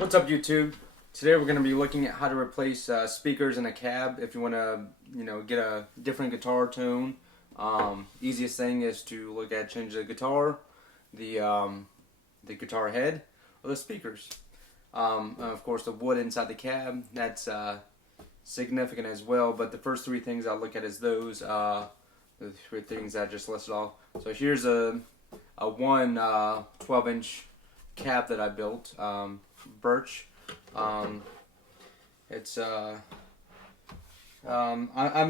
What's up, YouTube? Today we're going to be looking at how to replace speakers in a cab if you want to, get a different guitar tone. Easiest thing is to look at change the guitar, the guitar head, or the speakers. Of course, the wood inside the cab, that's significant as well. But the first three things I'll look at is those, the three things I just listed off. So here's a 12-inch cab that I built, birch. I'm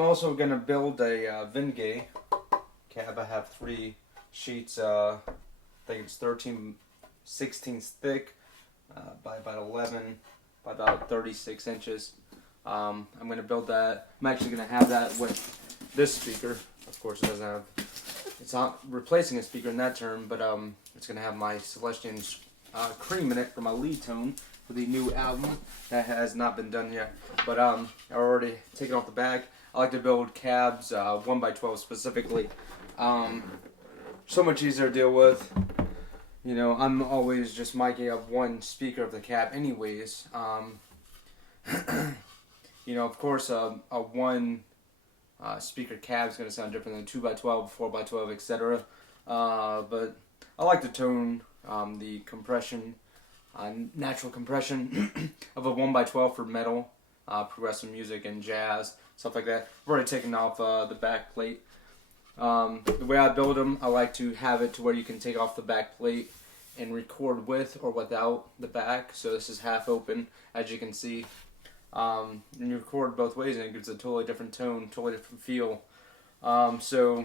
also gonna build a Vingay cab. I have 3 sheets. I think it's 13/16 thick by about 11 by about 36 inches. I'm gonna build that. I'm actually gonna have that with this speaker. Of course, it doesn't have. It's not replacing a speaker in that term, but it's gonna have my Celestian cream in it for my lead tone for the new album that has not been done yet. But I've already taken off the back. I like to build cabs 1x12 specifically. So much easier to deal with. I'm always just miking up one speaker of the cab anyways. Of course, a one speaker cab is going to sound different than 2x12, 4x12, etc. But I like to tone the compression, natural compression of a 1x12 for metal, progressive music, and jazz, stuff like that. I've already taken off the back plate. The way I build them, I like to have it to where you can take off the back plate and record with or without the back. So this is half open, as you can see. And you record both ways and it gives a totally different tone, totally different feel. So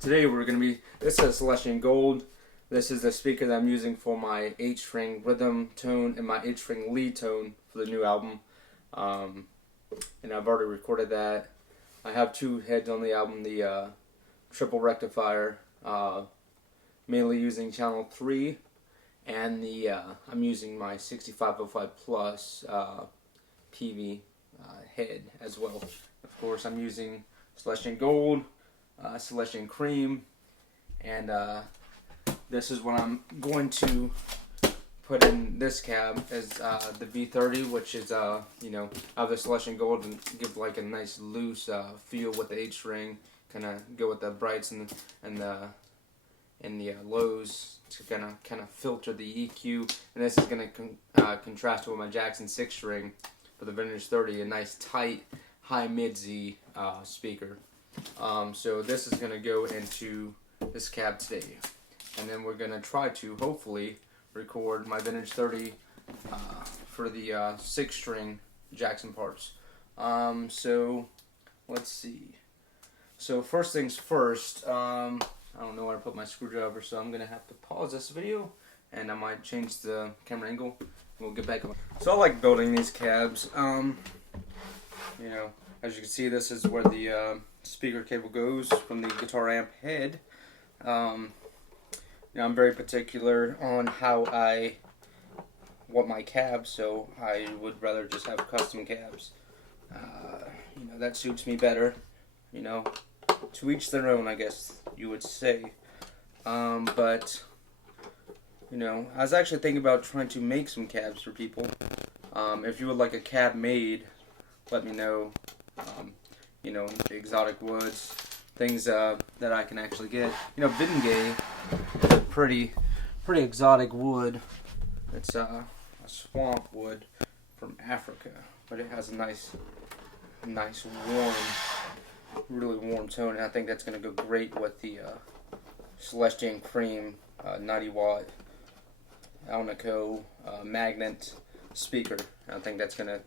today we're going to be, this is Celestian Gold. This is the speaker that I'm using for my H-string rhythm tone and my H-string lead tone for the new album. And I've already recorded that. I have 2 heads on the album, the triple rectifier, mainly using channel 3, and the I'm using my 6505 plus PV head as well. Of course, I'm using Celestian Gold, Celestian Cream, and this is what I'm going to put in this cab is the V30, which is I have the Celestian Gold and give like a nice loose feel with the H-string, kind of go with the brights and the lows to kind of filter the EQ, and this is going to contrast with my Jackson 6-string for the Vintage 30, a nice tight high mid Z speaker. So this is going to go into this cab today, and then we're going to try to hopefully record my Vintage 30 for the 6-string Jackson parts. So let's see. So first things first, I don't know where to put my screwdriver, so I'm gonna have to pause this video and I might change the camera angle and we'll get back on. So I like building these cabs. As you can see, this is where the speaker cable goes from the guitar amp head. I'm very particular on how I want my cabs, so I would rather just have custom cabs. That suits me better. To each their own, I guess you would say. But I was actually thinking about trying to make some cabs for people. If you would like a cab made, let me know. The exotic woods, things that I can actually get. Vingay is a pretty exotic wood. It's a swamp wood from Africa, but it has a nice warm, really warm tone, and I think that's going to go great with the Celestian Cream 90-watt Alnico magnet speaker. I think that's going to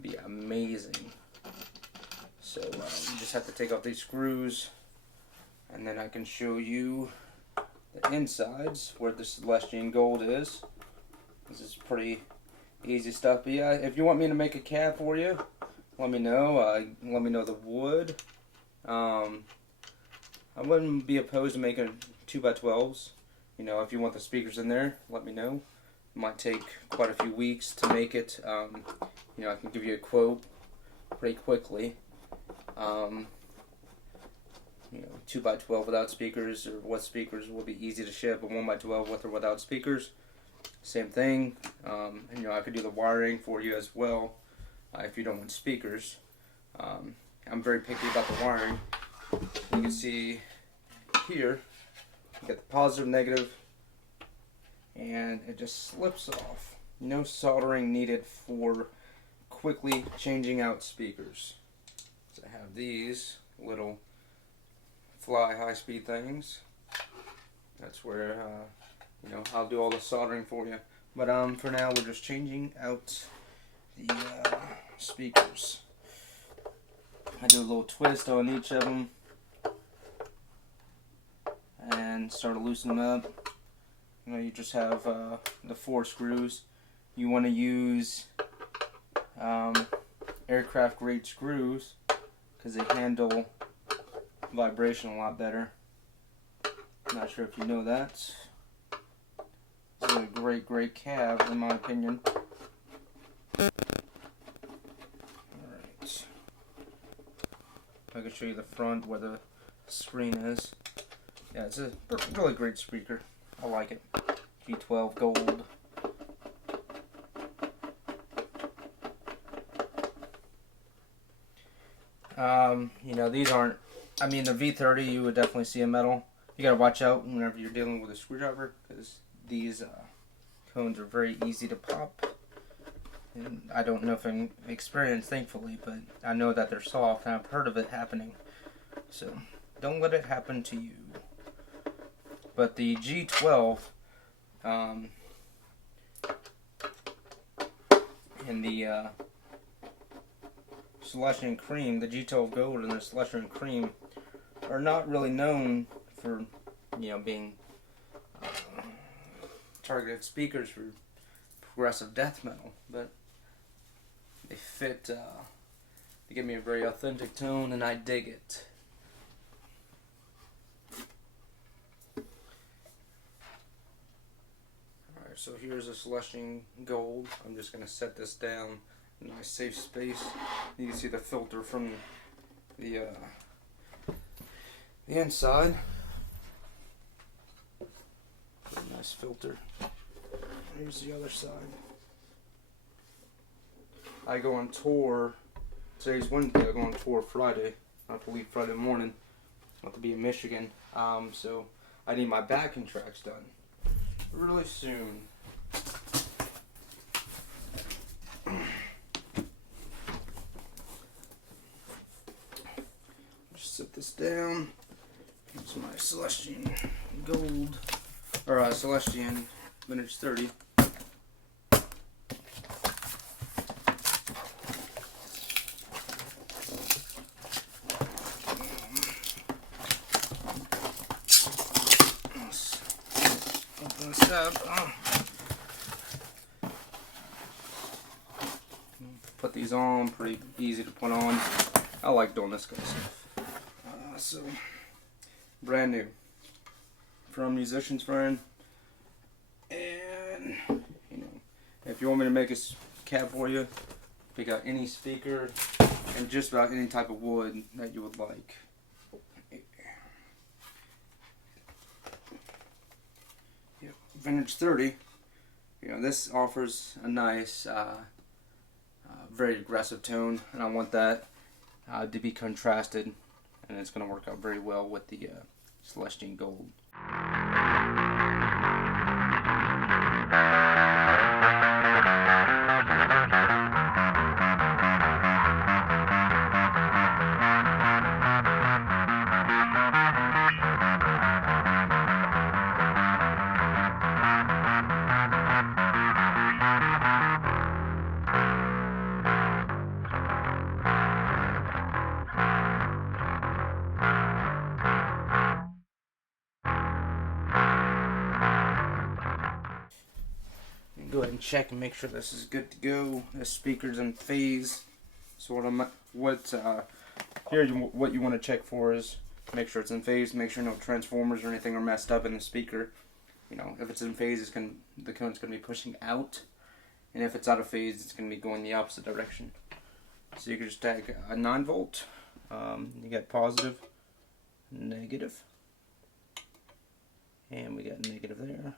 be amazing. So you just have to take off these screws, and then I can show you the insides where the Celestian Gold is. This is pretty easy stuff. But yeah, if you want me to make a cab for you, let me know. Let me know the wood. I wouldn't be opposed to making 2x12s. If you want the speakers in there, let me know. It might take quite a few weeks to make it. I can give you a quote pretty quickly. 2x12 without speakers, or what speakers will be easy to ship, a 1x12 with or without speakers. same thing. And, you know, I could do the wiring for you as well if you don't want speakers. I'm very picky about the wiring. You can see here, you get the positive, negative, and it just slips off. No soldering needed for quickly changing out speakers. So I have these little fly high-speed things. That's where you know, I'll do all the soldering for you. But for now, we're just changing out the speakers. I do a little twist on each of them and start to loosen them up. You know, you just have the 4 screws. You want to use aircraft grade screws because they handle vibration a lot better. Not sure if you know that. It's a great cab in my opinion. Alright. I can show you the front where the screen is. Yeah, it's a really great speaker. I like it. G12 gold. You know, these aren't, I mean, the V30 you would definitely see a metal. You gotta watch out whenever you're dealing with a screwdriver because these cones are very easy to pop. And I don't know if I'm experienced, thankfully, but I know that they're soft and I've heard of it happening. So don't let it happen to you. But the G12 and the Celestian Cream, the G12 Gold and the Celestian Cream are not really known for, you know, being targeted speakers for progressive death metal, but they fit, they give me a very authentic tone and I dig it. Alright, so here's a Celestian Gold. I'm just going to set this down in a nice safe space. You can see the filter from the inside. Nice filter. Here's the other side. I go on tour. Today's Wednesday. I go on tour Friday. I have to leave Friday morning. I have to be in Michigan. So I need my backing tracks done really soon. Just set this down. Here's my Celestian Gold, or Celestian Vintage 30. Let's open this up. Put these on, pretty easy to put on. I like doing this kind of stuff. So, brand new from Musician's Friend. And, you know, if you want me to make a cab for you, pick out any speaker and just about any type of wood that you would like. Yep. Vintage 30. You know, this offers a nice, very aggressive tone, and I want that to be contrasted, and it's going to work out very well with the Celestian Gold. Go ahead and check and make sure this is good to go. This speaker's in phase. So what you want to check for is make sure it's in phase. Make sure no transformers or anything are messed up in the speaker. You know, if it's in phase, the cone's going to be pushing out, and if it's out of phase, it's going to be going the opposite direction. So you can just take a 9-volt. You got positive, negative, and we got negative there.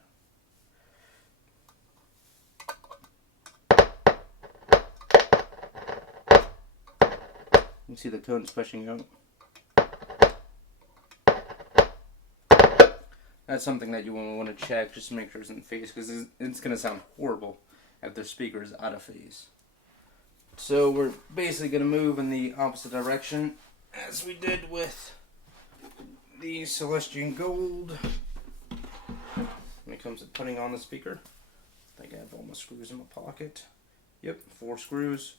can see the cone's pushing out. That's something that you want to check just to make sure it's in phase, because it's going to sound horrible if the speaker is out of phase. So we're basically going to move in the opposite direction as we did with the Celestian Gold when it comes to putting on the speaker. I think I have all my screws in my pocket. Yep, 4 screws.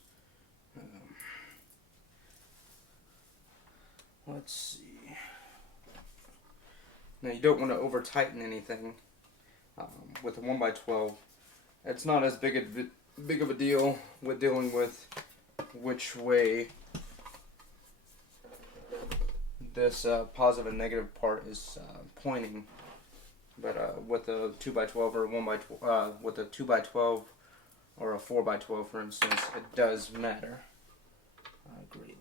Let's see. Now you don't want to over tighten anything with a 1x12. It's not as big of a deal with dealing with which way this positive and negative part is pointing. But with a 2x12 or a 1x12, with a 2x12 or a 4x12, for instance, it does matter greatly.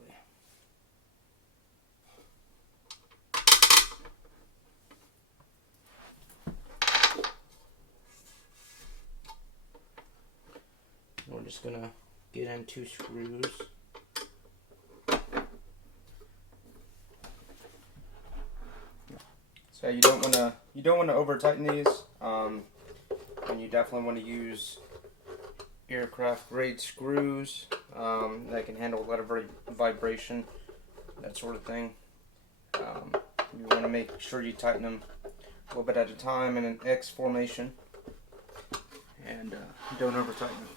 We're just gonna get in 2 screws. So you don't want to over tighten these, and you definitely want to use aircraft grade screws that can handle a lot of vibration, that sort of thing. You want to make sure you tighten them a little bit at a time in an X formation, and don't over tighten them.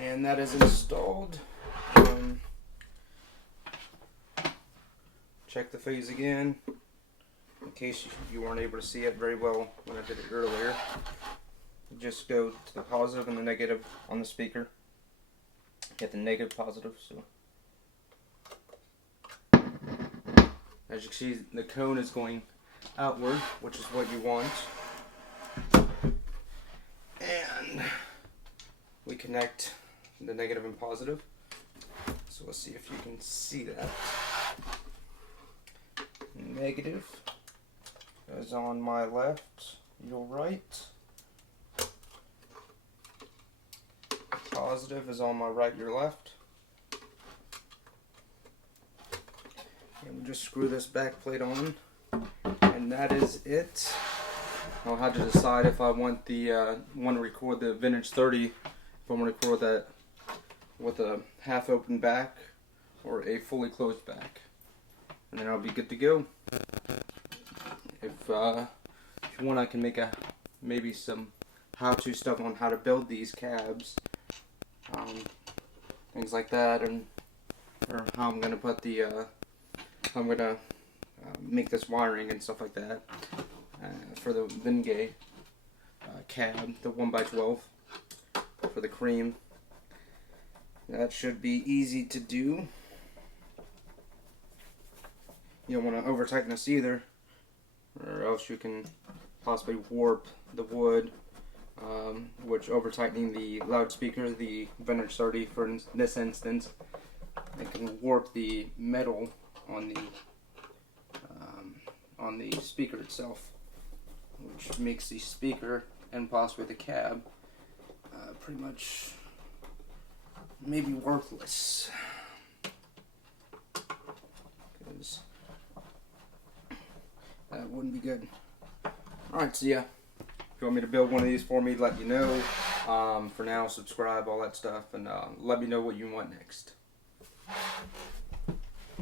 And that is installed. Check the phase again, in case you weren't able to see it very well when I did it earlier. Just go to the positive and the negative on the speaker. Get the negative positive. So as you can see, the cone is going outward, which is what you want. And we connect the negative and positive. So let's see if you can see that. Negative is on my left, your right. Positive is on my right, your left. And we'll just screw this back plate on, and that is it. I'll have to decide if I want to record the vintage 30, if I want to record that with a half open back or a fully closed back, and then I'll be good to go. If you want, I can make maybe some how-to stuff on how to build these cabs, things like that, or how I'm gonna put the how I'm gonna make this wiring and stuff like that for the Vingay cab, the 1x12 for the cream. That should be easy to do. You don't want to over tighten this either, or else you can possibly warp the wood, which over tightening the loudspeaker, the vintage 30 for this instance, it can warp the metal on the speaker itself, which makes the speaker and possibly the cab pretty much maybe worthless. Because that wouldn't be good. Alright, so yeah. If you want me to build one of these for me, let me know. For now, subscribe, all that stuff, and let me know what you want next.